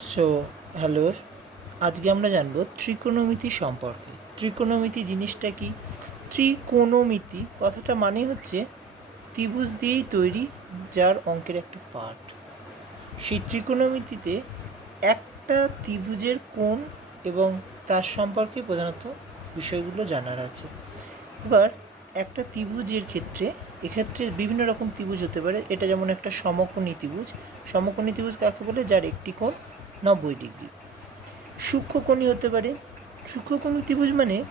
So hello আজকে আমরা জানব ত্রিকোণমিতি সম্পর্কে। ত্রিকোণমিতি জিনিসটা কি? ত্রিকোণমিতি কথাটা মানে হচ্ছে ত্রিভুজ দিয়েই তৈরি যার অঙ্কের একটা পার্ট। সেই ত্রিকোণমিতিতে একটা ত্রিভুজের কোণ এবং তার সম্পর্কে প্রধানত বিষয়গুলো জানার আছে। এবার একটা ত্রিভুজের ক্ষেত্রে, এক্ষেত্রে বিভিন্ন রকম ত্রিভুজ হতে পারে। এটা যেমন একটা সমকোণী ত্রিভুজ। সমকোণী ত্রিভুজ কাকে বলে? যার একটি কোণ নব্বই ডিগ্রি। সূক্ষ্মকোণী হতে পারে। সূক্ষ্মকোণী ত্রিভুজ মানে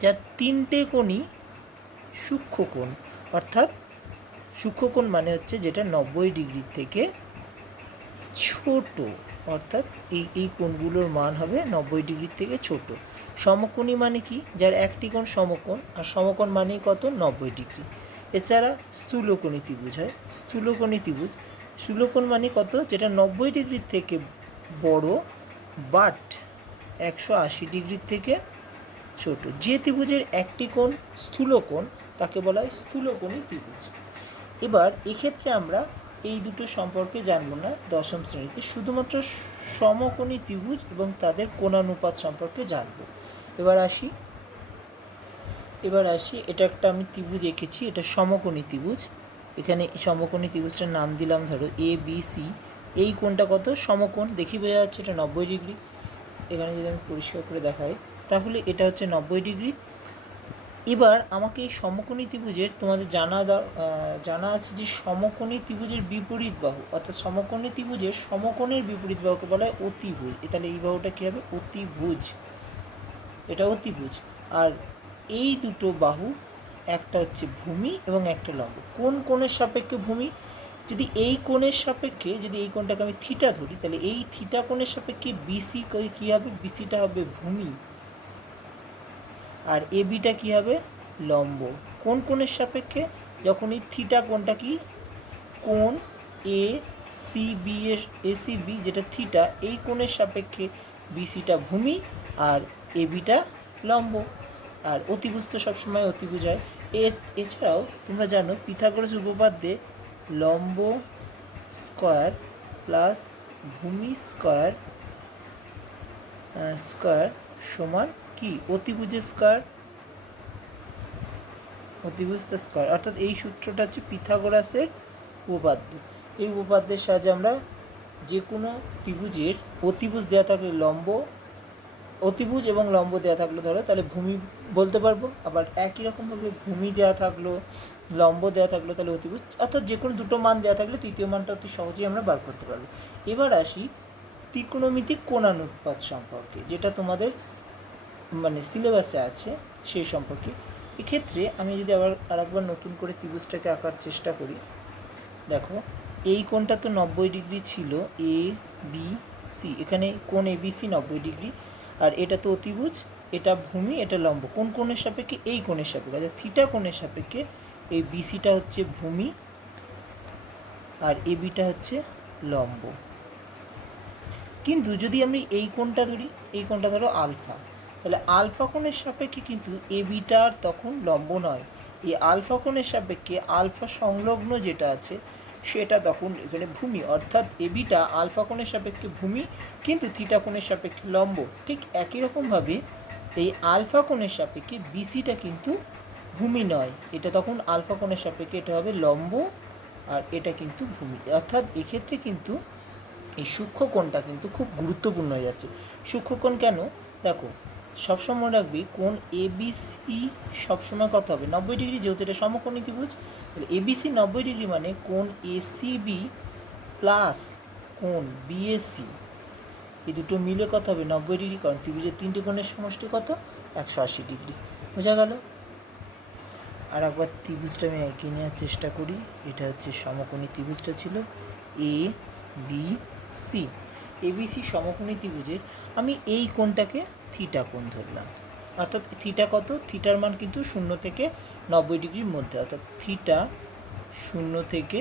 যার তিনটে কোণই সূক্ষ্মকোণ অর্থাৎ সূক্ষ্মকোণ মানে হচ্ছে যেটা নব্বই ডিগ্রি থেকে ছোট, অর্থাৎ এই এই কোণগুলোর মান হবে নব্বই ডিগ্রির থেকে ছোট। সমকোণী মানে কি? যার একটি কোণ সমকোণ, আর সমকোণ মানেই কত? নব্বই ডিগ্রি। এছাড়া স্থূলকোণী ত্রিভুজ হয়। স্থূলকোণী ত্রিভুজ, স্থূলকোণ মানে কত? যেটা নব্বই ডিগ্রির থেকে বড় বাট একশো আশি ডিগ্রির থেকে ছোট। যে ত্রিভুজের একটি কোণ স্থূলকোণ তাকে বলা হয় স্থূলকোণী ত্রিভুজ। এবার এক্ষেত্রে আমরা এই দুটো সম্পর্কে জানব না, দশম শ্রেণীতে। শুধুমাত্র সমকোণী ত্রিভুজ এবং তাদের কোণানুপাত সম্পর্কে জানব। এবার আসি। এবার আসি, এটা একটা আমি ত্রিভুজ এঁকেছি, এটা সমকোণী ত্রিভুজ। এখানে সমকোণী ত্রিভুজটার নাম দিলাম ধরো এ বি সি এই কোণটা কত? সমকোণ। দেখি বোঝা যাচ্ছে এটা নব্বই ডিগ্রি। এখানে যদি আমি পরিষ্কার করে দেখাই, তাহলে এটা হচ্ছে নব্বই ডিগ্রি। এবার আমাকে এই সমকোণী ত্রিভুজের তোমাদের জানা জানা আছে যে সমকোণী ত্রিভুজের বিপরীত বাহু, অর্থাৎ সমকোণী ত্রিভুজের সমকোণের বিপরীত বাহুকে বলা হয় অতিভুজ। তাহলে এই বাহুটা কী হবে? অতিভুজ। এটা অতিভুজ। আর এই দুটো বাহু, একটা হচ্ছে ভূমি এবং একটা লম্ব। কোন কোণের সাপেক্ষে ভূমি? যদি এই কোণের সাপেক্ষে, যদি এই কোণটাকে আমি থিটা ধরি, তাহলে এই থিটা কোণের সাপেক্ষে বিসি কী হবে? বিসিটা হবে ভূমি। আর এ বিটা কী হবে? লম্ব। কোন কোণের সাপেক্ষে? যখন এই থিটা কোণটা কি? কোণ A C B A C B যেটা থিটা এই কোণের সাপেক্ষে বিসিটা ভূমি আর এ বিটা লম্ব। আর অতিভুজ তো সবসময় অতিভুজ হয়। এ, এছাড়াও তোমরা জানো, পিথাগোরাস উপপাদ্যে লম্ব স্কোয়ার প্লাস ভূমি স্কোয়ার স্কোয়ার সমান কি? অতিভুজের স্কোয়ার। অতিভুজ স্কোয়ার। অর্থাৎ এই সূত্রটা হচ্ছে পিথাগোরাসের উপপাদ্য। এই উপপাদ্যের সাহায্যে আমরা যে কোনো ত্রিভুজের অতিভুজ দেওয়া থাকলে লম্ব অতিভুজ এবং লম্ব দেওয়া থাকল ধরো, তাহলে ভূমি বলতে পারব। আবার একই রকমভাবে ভূমি দেওয়া থাকল, লম্ব দেওয়া থাকল, তাহলে অতিভুজ। অর্থাৎ যে কোনো দুটো মান দেওয়া থাকলে তৃতীয় মানটা অতি সহজেই আমরা বার করতে পারব। এবার আসি ত্রিকোণমিতিক কোণানুপাত সম্পর্কে, যেটা তোমাদের মানে সিলেবাসে আছে সেই সম্পর্কে। এক্ষেত্রে আমি যদি আবার আরেকবার নতুন করে ত্রিভুজটাকে আঁকার চেষ্টা করি। দেখো, এই কোণটা তো নব্বই ডিগ্রি ছিল এ বি সি এখানে কোণ এ বি সি নব্বই ডিগ্রি। আর এটা তো অতিভুজ, এটা ভূমি, এটা লম্ব। কোন কোণের সাপেক্ষে? এই কোণের সাপেক্ষে। অর্থাৎ থিটা কোণের সাপেক্ষে এই বিসিটা হচ্ছে ভূমি আর এ বিটা হচ্ছে লম্ব। কিন্তু যদি আমি এই কোণটা ধরি, এই কোণটা ধরো আলফা, তাহলে আলফা কোণের সাপেক্ষে কিন্তু এ বিটার তখন লম্ব নয়। এই আলফা কোণের সাপেক্ষে আলফা সংলগ্ন যেটা আছে সেটা তখন এখানে ভূমি, অর্থাৎ এবিটা আলফা কোণের সাপেক্ষে ভূমি কিন্তু থিটা কোণের সাপেক্ষে লম্ব। ঠিক একই রকমভাবে এই আলফা কোণের সাপেক্ষে বিসিটা কিন্তু ভূমি নয়। এটা তখন আলফা কোণের সাপেক্ষে এটা হবে লম্ব আর এটা কিন্তু ভূমি। অর্থাৎ এক্ষেত্রে কিন্তু এই সূক্ষ্মকোণটা কিন্তু খুব গুরুত্বপূর্ণ হয়ে যাচ্ছে। সূক্ষ্মকোণ কেন? দেখো সবসময় রাখবি কোণ এ বি সি সবসময় কত হবে। নব্বই ডিগ্রি যেহেতু এটা সমকোণী ত্রিভুজ তাহলে এ বি সি নব্বই ডিগ্রি মানে কোণ এ সি বি প্লাস কোণ বিএসি এই দুটো মিলে কত হবে নব্বই ডিগ্রি, কারণ ত্রিভুজের তিনটে কোণের সমষ্টি কত? একশো আশি ডিগ্রি। বোঝা গেল? আর একবার ত্রিভুজটা আমি এগিয়ে নেওয়ার চেষ্টা করি। এটা হচ্ছে সমকোণী ত্রিভুজটা ছিল এ বি সি এবিসি সমকোণী ত্রিভুজের। আমি এই কোণটাকে থিটা কোণ ধরলাম। অর্থাৎ থিটা কত? থিটার মান কিন্তু শূন্য থেকে নব্বই ডিগ্রির মধ্যে। অর্থাৎ থিটা শূন্য থেকে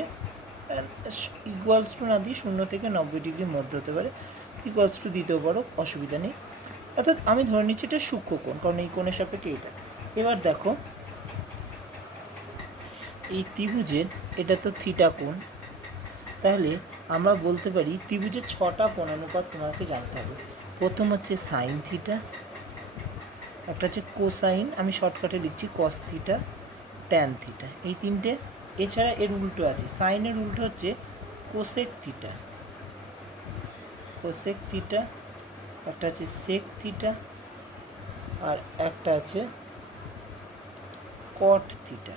ইকুয়ালস টু না দিয়ে শূন্য থেকে নব্বই ডিগ্রির মধ্যে হতে পারে। ইকুয়ালস টু দিতেও পারো, অসুবিধা নেই। অর্থাৎ আমি ধরে নিচ্ছি এটা সূক্ষ্ম কোণ, কারণ এই কোণের সাপেক্ষে এটা। এবার দেখো, এই ত্রিভুজের, এটা তো থিটা কোণ। তাহলে আমরা বলতে পারি ত্রিভুজের ছটা কোণানুপাত তোমাকে জানতে হবে। প্রথম হচ্ছে সাইন থিটা একটা হচ্ছে কোসাইন আমি শর্টকাটে লিখছি কস থিটা ট্যান থিটা এই তিনটে। এছাড়া এর উল্টো আছে সাইনের উল্টো হচ্ছে কোসেক থিটা কোসেক থিটা একটা আছে সেক থিটা আর একটা আছে কট থিটা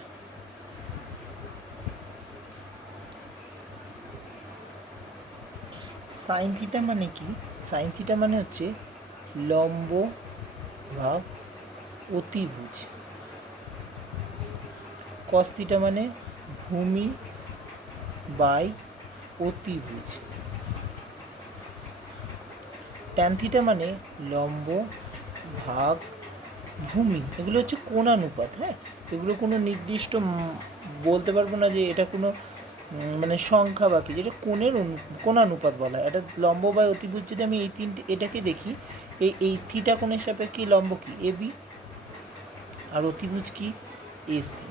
সাইন থিটা মানে কি? সাইন থিটা মানে হচ্ছে লম্ব ভাগ অতিভুজ। কস থিটা মানে ভূমি বাই অতিভুজ। ট্যান থিটা মানে লম্ব ভাগ ভূমি। এগুলো হচ্ছে কোণানুপাত হ্যাঁ? এগুলো কোনো নির্দিষ্ট বলতে পারব না যে এটা কোনো মানে সংখ্যা বা কি যেটা কোণের কোণানুপাত বলা হয়। এটা লম্ব বা অতিভুজ, যদি আমি এই তিনটে, এটাকে দেখি, এই এই থিটা কোণের সাপেক্ষে লম্ব কি? এ বি, আর অতিভুজ কি? এসি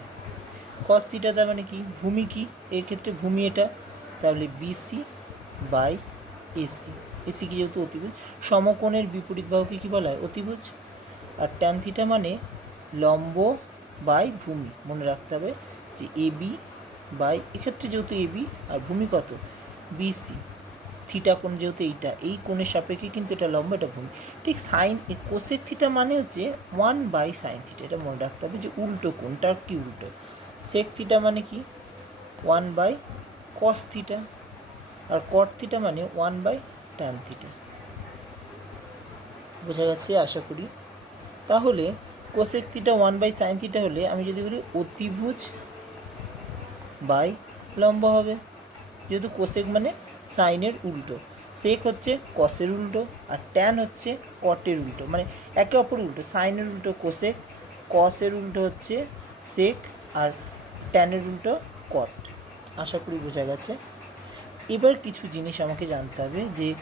কস থিটা তার মানে কি? ভূমি কি? এর ক্ষেত্রে ভূমি এটা, তাহলে বিসি বাই এসি এসি কি যেহেতু অতিভুজ? সমকোণের বিপরীত বাহুকে কি বলা হয়? অতিভুজ। আর ট্যান থিটা মানে লম্ব বাই ভূমি। মনে রাখতে হবে যে এ বি বাই, এক্ষেত্রে যেহেতু এ, বি আর ভূমি কত? বিসি থিটা কোণ যেহেতু এইটা, এই কোণের সাপেক্ষে কিন্তু এটা লম্ব, এটা ভূমি। ঠিক সাইন কোসেক থিটা মানে হচ্ছে ওয়ান বাই সাইন থিটা এটা মনে রাখতে হবে যে উল্টো কোণটার কি উল্টো। সেক থিটা মানে কি? ওয়ান বাই কস থিটা আর কট থিটা মানে ওয়ান বাই ট্যান থিটা বোঝা গেছে? আশা করি। তাহলে cosec theta one by sine theta হলে আমি যদি বলি অতিভুজ বাই লম্ব হবে। যেহেতু কোসেক মানে সাইনের উল্টো। সেক হচ্ছে কসের উল্টো আর ট্যান হচ্ছে কটের উল্টো। মানে একে অপর উল্টো। সাইনের উল্টো কোসেক কসের উল্টো হচ্ছে সেক আর ট্যানের উল্টো কট আশা করি বোঝা গেছে। এবার কিছু জিনিস আমাকে জানতে হবে যে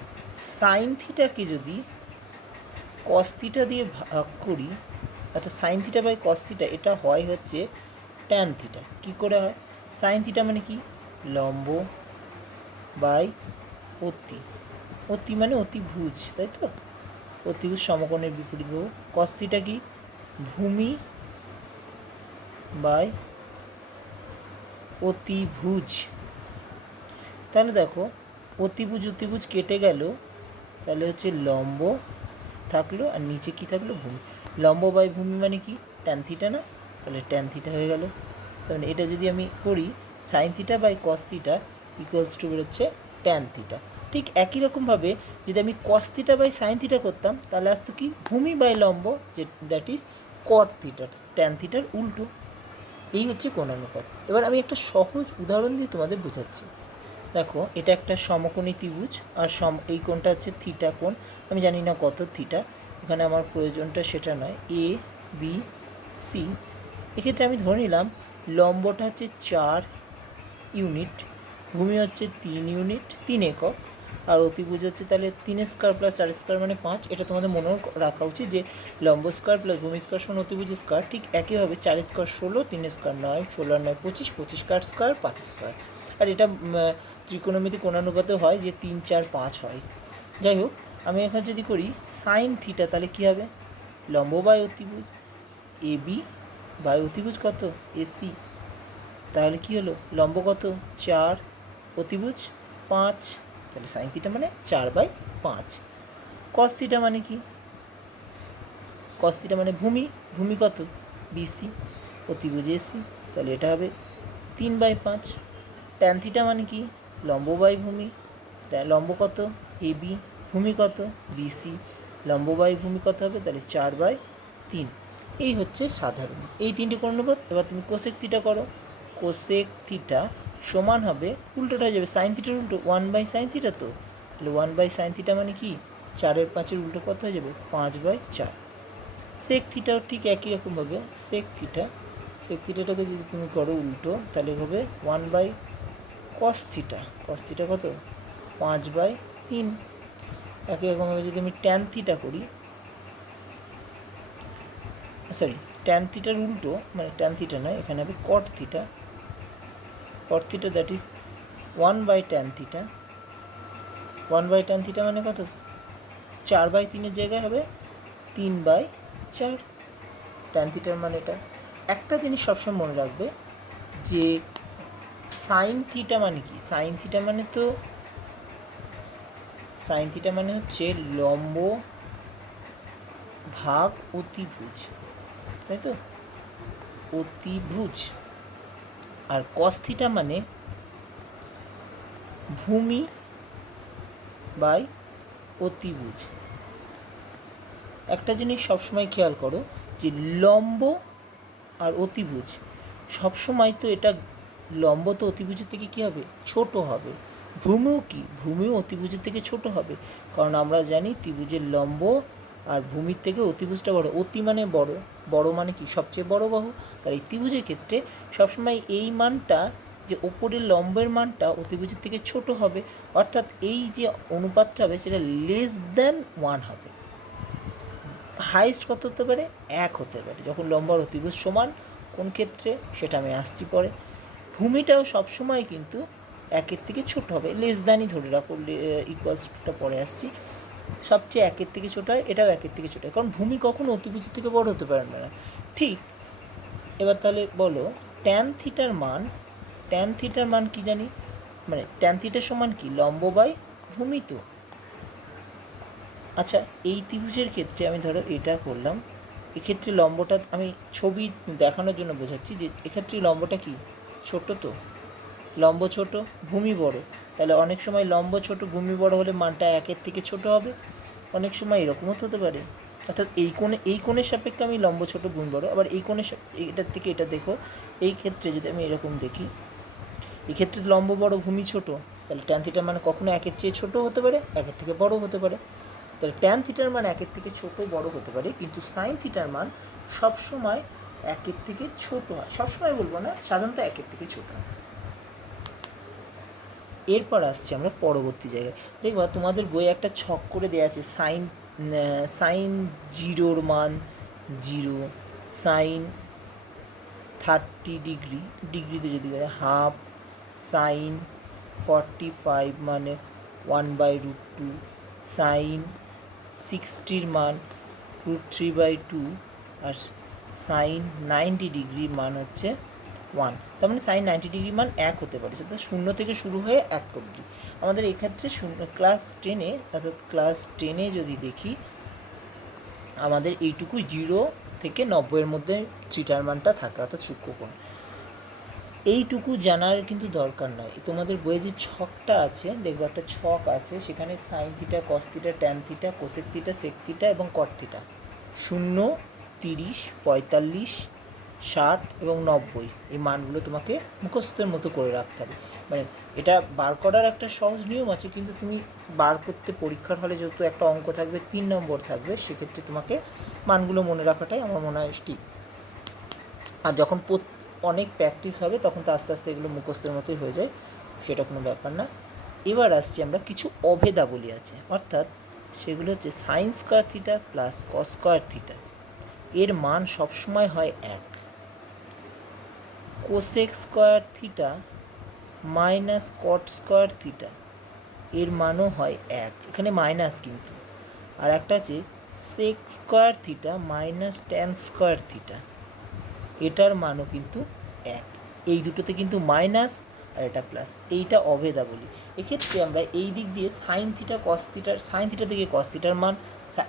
সাইন থিটাকে যদি কস থিটা দিয়ে ভাগ করি, অর্থাৎ sine theta by cos theta এটা হয় হচ্ছে ট্যান থিটা কী করে হয়? সাইন থিটা মানে কি? লম্ব বাই অতি। অতি মানে অতিভুজ, তাই তো? অতিভুজ সমকোণের বিপরীত বাহু। কস থিটা কি? ভূমি বাই অতিভুজ। তাহলে দেখো, অতিভুজ অতিভুজ কেটে গেল, তাহলে হচ্ছে লম্ব থাকল, আর নিচে কি থাকল? ভূমি। লম্ব বাই ভূমি মানে কি? ট্যান থিটা না? তাহলে ট্যান থিটা হয়ে গেল। তাহলে এটা যদি আমি করি sine theta by cos theta equals to বেরোচ্ছে ট্যান থিটা ঠিক একই রকমভাবে যদি আমি cos theta by sine theta করতাম, তাহলে আসতো কি? ভূমি বাই লম্ব, যে that is cot theta tan থিটার উল্টো। এই হচ্ছে কোণানুপাত। এবার আমি একটা সহজ উদাহরণ দিয়ে তোমাদের বোঝাচ্ছি। দেখো, এটা একটা সমকোণী ত্রিভুজ, আর সম, এই কোণটা হচ্ছে থিটা কোণ। আমি জানি না কত থিটা এখানে আমার প্রয়োজনটা সেটা নয়। এ বি সি এক্ষেত্রে আমি ধরে নিলাম লম্বটা হচ্ছে চার ইউনিট, ভূমি হচ্ছে তিন ইউনিট, তিন একক, আর অতিভুজ হচ্ছে তাহলে তিন স্কোয়ার প্লাস চার স্কোয়ার মানে পাঁচ। এটা তোমাদের মনে রাখা উচিত যে লম্ব স্কোয়ার প্লাস ভূমি স্কোয়ার সমান অতিভুজ স্কোয়ার ঠিক একইভাবে চার স্কোয়ার ষোলো, তিন স্কোয়ার নয়, ষোলো আর নয় পঁচিশ পঁচিশ কার স্কোয়ার, পাঁচ স্কোয়ার। আর এটা ত্রিকোণমিতি কোণানুপাতে হয় যে তিন, চার, পাঁচ হয়। যাই হোক, আমি এখন যদি করি সাইন থিটা তাহলে কী হবে? লম্ব বাই অতিভুজ এ বি বাই অতিভুজ কত? এসি তাহলে কি হলো? লম্ব কত? চার। অতিভুজ পাঁচ। তাহলে সাইন থিটা মানে চার বাই পাঁচ। কস মানে কি? কস মানে ভূমি। ভূমি কত? বিসি অতিভুজ এসি তাহলে এটা হবে তিন বাই পাঁচ। ট্যান মানে কি? লম্ব বাই ভূমি। লম্ব কত? এ বি ভূমি কত? বিসি লম্ব বাই ভূমি কত হবে? তাহলে চার বাই তিন। এই হচ্ছে সাধারণ। এই তিনটে কর্ণপথ এবার তুমি কোসেক থিটা করো। কোসেক থিটা সমান হবে, উল্টোটা হয়ে যাবে সাইন থিটার উল্টো ওয়ান বাই সাইন থিটা তো? তাহলে ওয়ান বাই সাইন থিটা মানে কি? চারের পাঁচের উল্টো কত হয়ে যাবে? পাঁচ বাই চার। সেক থিটাও ঠিক একই রকমভাবে সেক থিটা সেক থিটাটাকে যদি তুমি করো উল্টো, তাহলে হবে one by cos theta cos theta কত? পাঁচ বাই তিন। একই রকমভাবে যদি আমি ট্যান থিটা করি সরি ট্যান থিটার উল্টো মানে ট্যান থিটা নয়, এখানে হবে cot theta cot theta that is one by tan theta one by tan theta মানে কত? চার বাই তিনের জায়গায় হবে তিন বাই চার। ট্যান থিটার মানে এটা একটা জিনিস সবসময় মনে রাখবে যে সাইন থিটা মানে কি? সাইন থিটা মানে তো সাইন থিটা মানে হচ্ছে লম্ব ভাগ অতিভুজ। তাই তো? অতিভুজ। আর কস্থিটা মানে ভূমি বাই অতিভুজ। একটা জিনিস সবসময় খেয়াল করো যে লম্ব আর অতিভুজ। সবসময় তো এটা লম্ব তো অতিভুজের থেকে কী হবে? ছোট হবে। ভূমিও কি? ভূমিও অতিভুজের থেকে ছোট হবে। কারণ আমরা জানি ত্রিভুজের লম্ব আর ভূমির থেকে অতিভুজটা বড়। অতি মানে বড়। বড় মানে কি? সবচেয়ে বড় বাহু। তার এই ত্রিভুজের ক্ষেত্রে সবসময় এই মানটা যে ওপরের লম্বের মানটা অতিভুজের থেকে ছোট হবে, অর্থাৎ এই যে অনুপাতটা হবে সেটা লেস দ্যান ওয়ান হবে। হাইস্ট কত হতে পারে? এক হতে পারে। যখন লম্বা আর অতিভুজ সমান, কোন ক্ষেত্রে? সেটা আমি আসছি পরে। ভূমিটাও সবসময় কিন্তু একের থেকে ছোট হবে। লেস দ্যানই ধরে রাখো ইকুয়ালস টুটা পরে আসছি। সবচেয়ে একের থেকে ছোট হয়, এটাও একের থেকে ছোট হয়। কারণ ভূমি কখনো অতিভুজের থেকে বড় হতে পারে না। ঠিক, এবার তাহলে বলো ট্যান থিটার মান ট্যান থিটার মান কি জানি? মানে ট্যান থিটার সমান কি? লম্ব বাই ভূমি তো। আচ্ছা এই ত্রিভুজের ক্ষেত্রে আমি ধরো এটা করলাম, এক্ষেত্রে লম্বটা আমি ছবি দেখানোর জন্য বোঝাচ্ছি যে এক্ষেত্রে লম্বটা কি? ছোট তো। লম্ব ছোট, ভূমি বড়। তাহলে অনেক সময় লম্ব ছোট ভূমি বড় হলে মানটা একের থেকে ছোট হবে। অনেক সময় এরকমও হতে পারে। অর্থাৎ এই কোণে, এই কোণের সাপেক্ষে আমি লম্ব ছোট ভূমি বড়, আবার এই কোণের এটার থেকে এটা দেখো, এই ক্ষেত্রে যদি আমি এরকম দেখি এক্ষেত্রে লম্ব বড় ভূমি ছোট, তাহলে ট্যান থিটার মানে কখনো একের চেয়ে ছোট হতে পারে, একের থেকে বড় হতে পারে। তাহলে ট্যান থিটার মান একের থেকে ছোট বড় হতে পারে, কিন্তু সাইন থিটার মান সবসময় একের থেকে ছোট হয়। সবসময় বলব না, সাধারণত একের থেকে ছোট হয়। এরপর আসছি আমরা পরবর্তী জায়গায়। দেখবা তোমাদের বইয়ে একটা ছক করে দেওয়া আছে, সাইন সাইন জিরোর মান জিরো, সাইন থার্টি ডিগ্রি, ডিগ্রিতে যদি বলে হাফ, সাইন ফর্টি ফাইভ মানে one by root two, sine সিক্সটির মান রুট থ্রি বাই টু, আর সাইন নাইনটি ডিগ্রি মান হচ্ছে ওয়ান তার মানে সাইন নাইনটি ডিগ্রি মান এক হতে পারে। সেটা শূন্য থেকে শুরু হয়ে এক অবধি। আমাদের এক্ষেত্রে শূন্য ক্লাস টেনে অর্থাৎ ক্লাস টেনে যদি দেখি, আমাদের এইটুকু জিরো থেকে নব্বইয়ের মধ্যে থ্রিটার মানটা থাকে, অর্থাৎ সূক্ষ্মকোণ। এইটুকু জানার কিন্তু দরকার নয়। তোমাদের বইয়ে যে ছকটা আছে, দেখব একটা ছক আছে, সেখানে sine theta cos theta tan theta cosec theta sec theta এবং কট থিটা শূন্য, তিরিশ, পঁয়তাল্লিশ ষাট এবং নব্বই, এই মানগুলো তোমাকে মুখস্থের মতো করে রাখতে হবে। মানে এটা বার করার একটা সহজ নিয়ম আছে, কিন্তু তুমি বার করতে পরীক্ষার হলে যেহেতু একটা অঙ্ক থাকবে, তিন নম্বর থাকবে, সেক্ষেত্রে তোমাকে মানগুলো মনে রাখাটাই আমার মনে হয় ঠিক। আর যখন অনেক প্র্যাকটিস হবে, তখন তো আস্তে আস্তে এগুলো মুখস্থের মতোই হয়ে যায়, সেটা কোনো ব্যাপার না। এবার আসছি আমরা কিছু অভেদাবলী আছে, অর্থাৎ সেগুলো হচ্ছে sine square theta plus cos square theta এর মান সবসময় হয় এক। Cosec square theta minus cot square theta এর মানও হয় এক। এখানে মাইনাস কিন্তু। আর একটা আছে sec square theta minus tan square theta এটার মানও কিন্তু এক। এই দুটোতে কিন্তু মাইনাস আর এটা প্লাস এইটা অভেদা বলি এক্ষেত্রে আমরা এই দিক দিয়ে sine theta cos sine theta থেকে কস থিটার মান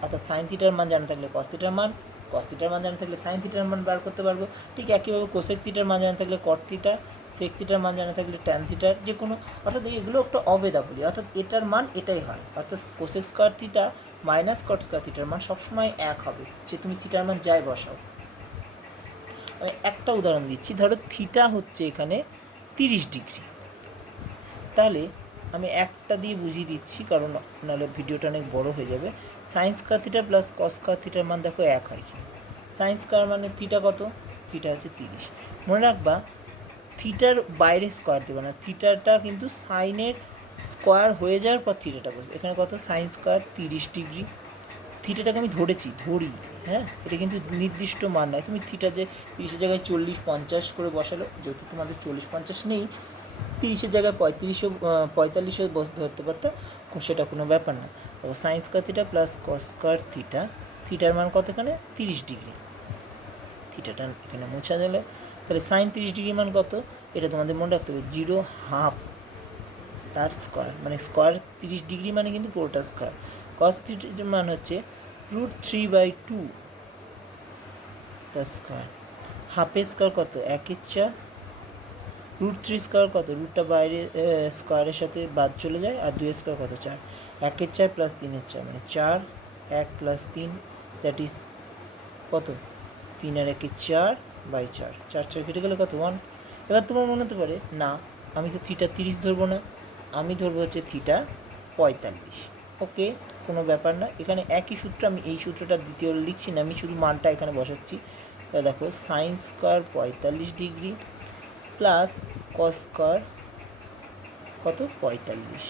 অর্থাৎ সাইন থিটার মান জানা থাকলে কস মান কস থিটার মান জানা থাকলে সাইন থিটার মান বার করতে পারব। ঠিক একইভাবে কোসেক থিটার মান জানা থাকলে কট থিটা সেক থিটার মান জানা থাকলে ট্যান থিটার যে কোনো অর্থাৎ এগুলো একটা অভেদা বলি অর্থাৎ এটার মান এটাই হয়। অর্থাৎ cosec square theta minus cot square থিটার মান সবসময় এক হবে সে তুমি থিটার মান যাই বসাও। আমি একটা উদাহরণ দিচ্ছি, ধরো থিটা হচ্ছে এখানে তিরিশ ডিগ্রি। তাহলে আমি একটা দিয়ে বুঝিয়ে দিচ্ছি, কারণ নাহলে ভিডিওটা অনেক বড় হয়ে যাবে। Sine square theta plus cos square থিটার মান দেখো এক হয় কি? সায়েন্স কার মানে থিটা কত? থিটা হচ্ছে তিরিশ। মনে রাখবা, থিটার বাইরে স্কোয়ার দেবে না, থিটাটা কিন্তু সাইনের স্কোয়ার হয়ে যাওয়ার পর থিটাটা বসবে। এখানে কত? সাইন স্কোয়ার তিরিশ ডিগ্রি। থিটাটাকে আমি ধরেছি, ধরি হ্যাঁ? এটা কিন্তু নির্দিষ্ট মান নয়। তুমি থিটা যে তিরিশের জায়গায় চল্লিশ পঞ্চাশ করে বসালো যেহেতু তোমাদের চল্লিশ পঞ্চাশ নেই, তিরিশের জায়গায় পঁয়ত্রিশও পঁয়তাল্লিশও বস, ধরতে পারতো, সেটা কোনো ব্যাপার না। তো sine square theta plus cos square theta থিটার মান কত এখানে? তিরিশ ডিগ্রি থিটাটা এখানে মোছা গেলে, তাহলে সাইন তিরিশ ডিগ্রি মান কত? এটা তোমাদের মনে রাখতে হবে জিরো হাফ তার স্কোয়ার মানে স্কোয়ার তিরিশ ডিগ্রি মানে কিন্তু পুরোটা স্কোয়ার কস থিটার মান হচ্ছে রুট থ্রি বাই টু তার স্কোয়ার হাফের স্কোয়ার কত? একের চার রুট থ্রি স্কোয়ার কত? রুটটা বাইরে স্কোয়ারের সাথে বাদ চলে যায়, আর দুই স্কোয়ার কত? চার। একের চার প্লাস তিনের চার মানে চার, এক প্লাস তিন দ্যাট ইজ কত? তিন আর একে চার বাই চার। চার চার কেটে গেলে কত? ওয়ান এবার তোমার মনে হতে পারে, না, আমি তো থিটা তিরিশ ধরবো না, আমি ধরবো হচ্ছে থিটা পঁয়তাল্লিশ। ওকে, কোনো ব্যাপার না। এখানে একই সূত্র, আমি এই সূত্রটা দ্বিতীয় লিখছি না, আমি শুধু মানটা এখানে বসাচ্ছি। তা দেখো সাইন স্কোয়ার পঁয়তাল্লিশ ডিগ্রি প্লাস কস স্কোয়ার কত? পঁয়তাল্লিশ।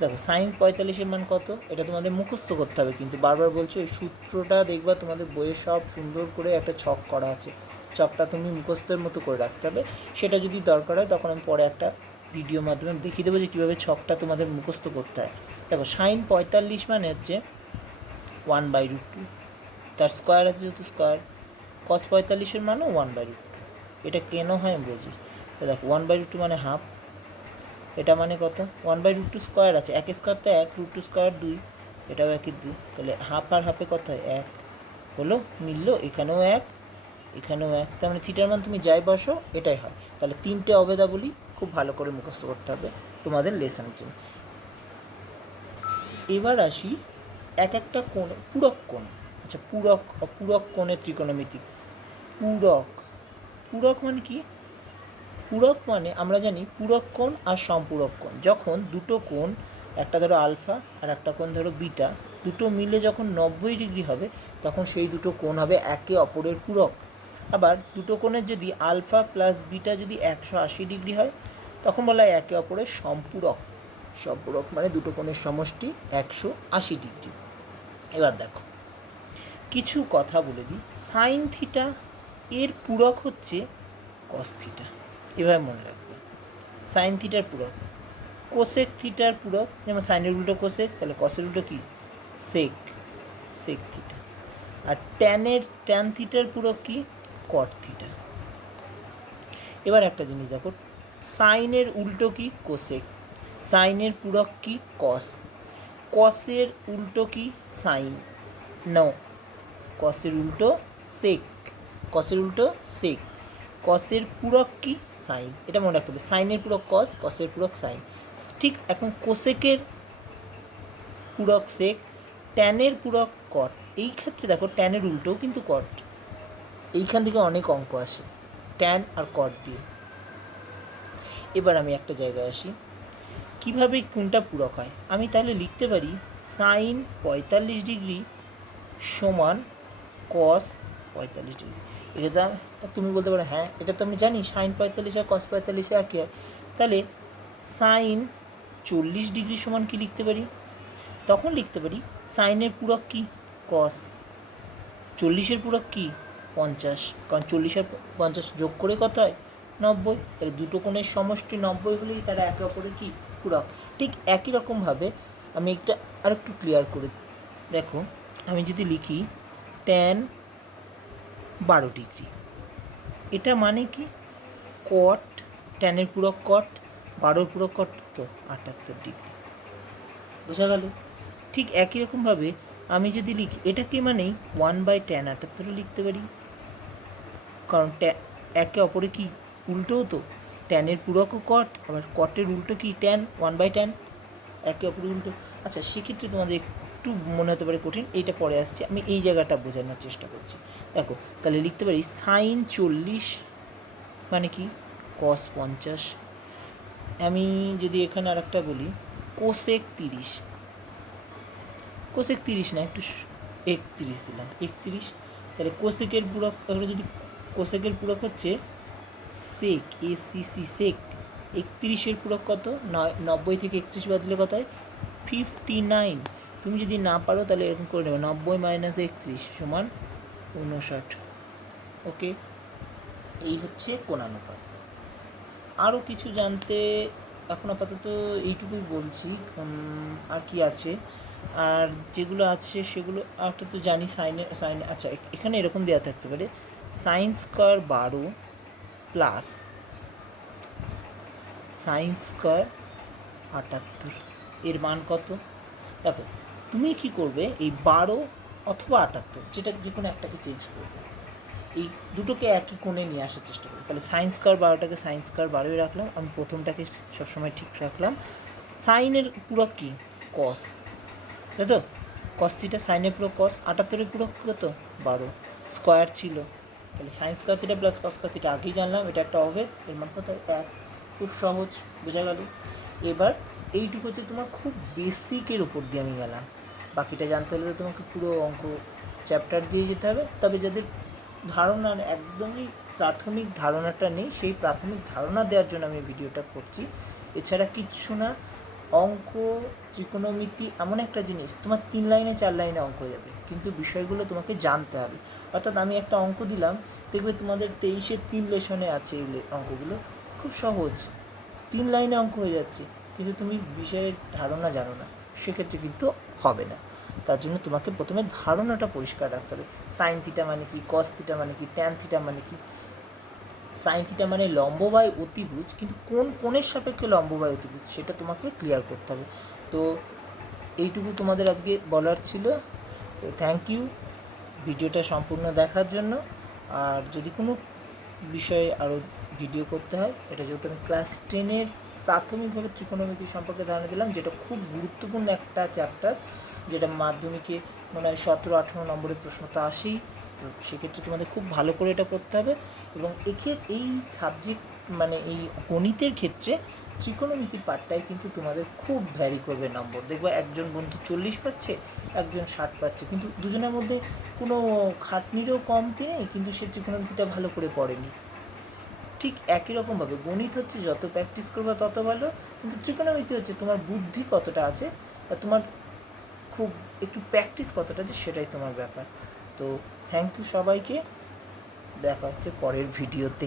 দেখো সাইন পঁয়তাল্লিশের মান কত? এটা তোমাদের মুখস্থ করতে হবে কিন্তু বারবার বলছো এই সূত্রটা দেখবা তোমাদের বইয়ে সব সুন্দর করে একটা ছক করা আছে। ছকটা তুমি মুখস্থের মতো করে রাখতে হবে। সেটা যদি দরকার হয়, তখন আমি পরে একটা ভিডিও মাধ্যমে দেখিয়ে দেবো যে কীভাবে ছকটা তোমাদের মুখস্থ করতে হয়। দেখো সাইন পঁয়তাল্লিশ মানে হচ্ছে ওয়ান বাই রুট টু তার স্কোয়ার আছে যেহেতু স্কোয়ার কস পঁয়তাল্লিশের মানও ওয়ান বাই রুট এটা কেন হয় আমি বলছি। তো দেখো ওয়ান বাই রুট টু মানে হাফ এটা মানে কত? One by root two square আছে। এক স্কোয়ার তো এক রুট টু স্কোয়ার দুই, এটাও একই দুই। তাহলে হাফ আর হাফে কত হয়? এক। হলো, মিললো, এখানেও এক এখানেও এক। তার মানে থিটার মান তুমি যাই বসো, এটাই হয়। তাহলে তিনটে অবেদাবলি খুব ভালো করে মুখস্থ করতে হবে তোমাদের লেসনের জন্য। এবার আসি এক একটা কোণ, পূরক কোণ। আচ্ছা পূরক, অপূরক কোণের ত্রিকোণমিতি। পূরক পূরক মানে কি? পূরক মানে আমরা জানি পূরক কোণ আর সম্পূরক কোণ। যখন দুটো কোণ, একটা ধরো আলফা আর একটা কোণ ধরো বিটা, দুটো মিলে যখন নব্বই ডিগ্রি হবে, তখন সেই দুটো কোণ হবে একে অপরের পূরক। আবার দুটো কোণের যদি আলফা প্লাস বিটা যদি একশো আশি ডিগ্রি হয়, তখন বলা হয় একে অপরের সম্পূরক। সম্পূরক মানে দুটো কোণের সমষ্টি একশো আশি ডিগ্রি। এবার দেখো, কিছু কথা বলে দিই। সাইন থিটা এর পূরক হচ্ছে কস থিটা এভাবে মনে রাখবে। সাইন থিটার পূরক। কোসেক থিটার পূরক। যেমন সাইনের উল্টো কোসেক তাহলে কসের উল্টো কি? সেক সেক থিটা আর ট্যানের ট্যান থিটার পূরক কি? কট থিটা এবার একটা জিনিস দেখো। সাইনের উল্টো কি? কোসেক সাইনের পূরক কি? কস কসের উল্টো কি? সাইন নো কসের উল্টো সেক কসের উল্টো সেক কসের পূরক কি? সাইন এটা মনে রাখতে হবে। সাইনের পূরক কস কসের পূরক সাইন ঠিক এখন কোসেকের পূরক সেক ট্যানের পূরক কট এই ক্ষেত্রে দেখো ট্যানের উল্টোও কিন্তু কট এইখান থেকে অনেক অঙ্ক আসে ট্যান আর কট দিয়ে। এবার আমি একটা জায়গায় আসি। কীভাবে কোনটা পূরক হয়? আমি তাহলে লিখতে পারি সাইন পঁয়তাল্লিশ ডিগ্রি সমান কস পঁয়তাল্লিশ ডিগ্রি। এটা তুমি বলতে পারো হ্যাঁ এটা তো আমি জানি, সাইন পঁয়তাল্লিশ আর কস পঁয়তাল্লিশে একই হয়। তাহলে সাইন চল্লিশ ডিগ্রি সমান কি লিখতে পারি? তখন লিখতে পারি, সাইনের পূরক কি? কস চল্লিশের পূরক কি? পঞ্চাশ। কারণ চল্লিশ আর পঞ্চাশ যোগ করে কত হয়? নব্বই। তাহলে দুটো কোণের সমষ্টি নব্বই হলেই তারা একে অপরের কি? পূরক। ঠিক একই রকমভাবে আমি একটা আরেকটু ক্লিয়ার করে দেখো, আমি যদি লিখি ট্যান বারো ডিগ্রি। এটা মানে কি? কট ট্যানের পূরক কট বারোর পূরক কট তো আটাত্তর ডিগ্রি। বোঝা গেল? ঠিক একই রকমভাবে আমি যদি লিখি, এটাকে মানেই ওয়ান বাই ট্যান আটাত্তরও লিখতে পারি। কারণ একে অপরে কি উল্টোও তো? ট্যানের পূরকও কট আবার কটের উল্টো কি ট্যান ওয়ান বাই ট্যান একে অপরের উল্টো। আচ্ছা সেক্ষেত্রে তোমাদের একটু মনে হতে পারে কঠিন, এইটা পরে আসছে। আমি এই জায়গাটা বোঝানোর চেষ্টা করছি। দেখো, তাহলে লিখতে পারি সাইন চল্লিশ মানে কি? কস পঞ্চাশ। আমি যদি এখানে আর একটা বলি কোসেক তিরিশ। কোসেক তিরিশ না, একটু একত্রিশ দিলাম, একত্রিশ। তাহলে কোসেকের পূরক তাহলে যদি কোসেকের পূরক হচ্ছে সেক এ সি সি সেক একত্রিশের পূরক কত? নয়, নব্বই থেকে একত্রিশ বাদ দিলে কত হয়? ফিফটি নাইন তুমি যদি না পারো, তাহলে এরকম করে নেবে। নব্বই মাইনাস একত্রিশ সমান উনষাট ওকে এই হচ্ছে কোণানুপাত আরও কিছু জানতে এখন আপাতত এইটুকুই বলছি। আর কি আছে? আর যেগুলো আছে, সেগুলো একটা তো জানি সাইনে সাইন আচ্ছা এখানে এরকম দেওয়া থাকতে পারে। সাইন স্কোয়ার বারো প্লাস সাইন স্কোয়ার আটাত্তর। এর মান কত? দেখো তুমি কি করবে? এই বারো অথবা আটাত্তর, যেটা যে কোনো একটাকে চেঞ্জ করবে। এই দুটোকে একই কোণে নিয়ে আসার চেষ্টা করি তাহলে সায়েন্স কার বারোটাকে সায়েন্স কার বারোই রাখলাম। আমি প্রথমটাকে সবসময় ঠিক রাখলাম। সাইনের পুরো কী? কস তাই তো? কস থিটা সাইনের পুরো কস আটাত্তরের পুরো কত? বারো। স্কোয়ার ছিল। তাহলে sine square plus cos square theta আগেই জানলাম। এটা একটা হবে এর মান কত? এক। খুব সহজ। বোঝা গেল। এবার এইটুকু হচ্ছে তোমার খুব বেসিকের উপর দিয়ে আমি গেলাম। বাকিটা জানতে হলে তোমাকে পুরো অঙ্ক চ্যাপ্টার দিয়ে যেতে হবে। তবে যাদের ধারণা একদমই প্রাথমিক ধারণাটা নেই, সেই প্রাথমিক ধারণা দেওয়ার জন্য আমি ভিডিওটা করছি। এছাড়া কিচ্ছু না, অঙ্ক, ত্রিকোণমিতি এমন একটা জিনিস, তোমার তিন লাইনে, চার লাইনে অঙ্ক হয়ে যাবে। কিন্তু বিষয়গুলো তোমাকে জানতে হবে। অর্থাৎ আমি একটা অঙ্ক দিলাম, দেখবে তোমাদের তেইশের তিন লেশনে আছে এই অঙ্কগুলো। খুব সহজ। তিন লাইনে অঙ্ক হয়ে যাচ্ছে, কিন্তু তুমি বিষয়ের ধারণা জানো না, সেক্ষেত্রে কিন্তু হবে না। তার জন্য তোমাকে প্রথমে ধারণাটা পরিষ্কার রাখতে হবে। সাইন থিটা মানে কি? কস থিটা মানে কি? ট্যান থিটা মানে কি? সাইন থিটা মানে লম্ববায় অতিভুজ, কিন্তু কোন কোণের সাপেক্ষে লম্ববায় অতিভুজ সেটা তোমাকে ক্লিয়ার করতে হবে। তো এইটুকু তোমাদের আজকে বলার ছিল। তো থ্যাংক ইউ ভিডিওটা সম্পূর্ণ দেখার জন্য। আর যদি কোনো বিষয়ে আরও ভিডিও করতে হয়, এটা যেহেতু আমি ক্লাস টেনের প্রাথমিকভাবে ত্রিকোণমিতি সম্পর্কে ধারণা দিলাম, যেটা খুব গুরুত্বপূর্ণ একটা চ্যাপ্টার যেটা মাধ্যমিকে মনে হয় সতেরো, আঠেরো নম্বরের প্রশ্ন তো আসেই। তো সেক্ষেত্রে তোমাদের খুব ভালো করে এটা করতে হবে এবং এক্ষে এই সাবজেক্ট মানে এই গণিতের ক্ষেত্রে ত্রিকোণমিতি পাঠটাই কিন্তু তোমাদের খুব ভ্যারি করবে নম্বর। দেখবে একজন বন্ধু চল্লিশ পাচ্ছে, একজন ষাট পাচ্ছে, কিন্তু দুজনের মধ্যে কোনো খাটনিরও কমতি নেই, কিন্তু সে ত্রিকোণমিতিটা ভালো করে পড়েনি। ঠিক একই রকমভাবে গণিত হচ্ছে যত প্র্যাকটিস করবে তত ভালো, কিন্তু ত্রিকোণমিতি হচ্ছে তোমার বুদ্ধি কতটা আছে বা তোমার খুব একটু প্র্যাকটিস কতটা যে সেটাই তোমার ব্যাপার। তো থ্যাংক ইউ সবাইকে। দেখা হচ্ছে পরের ভিডিওতে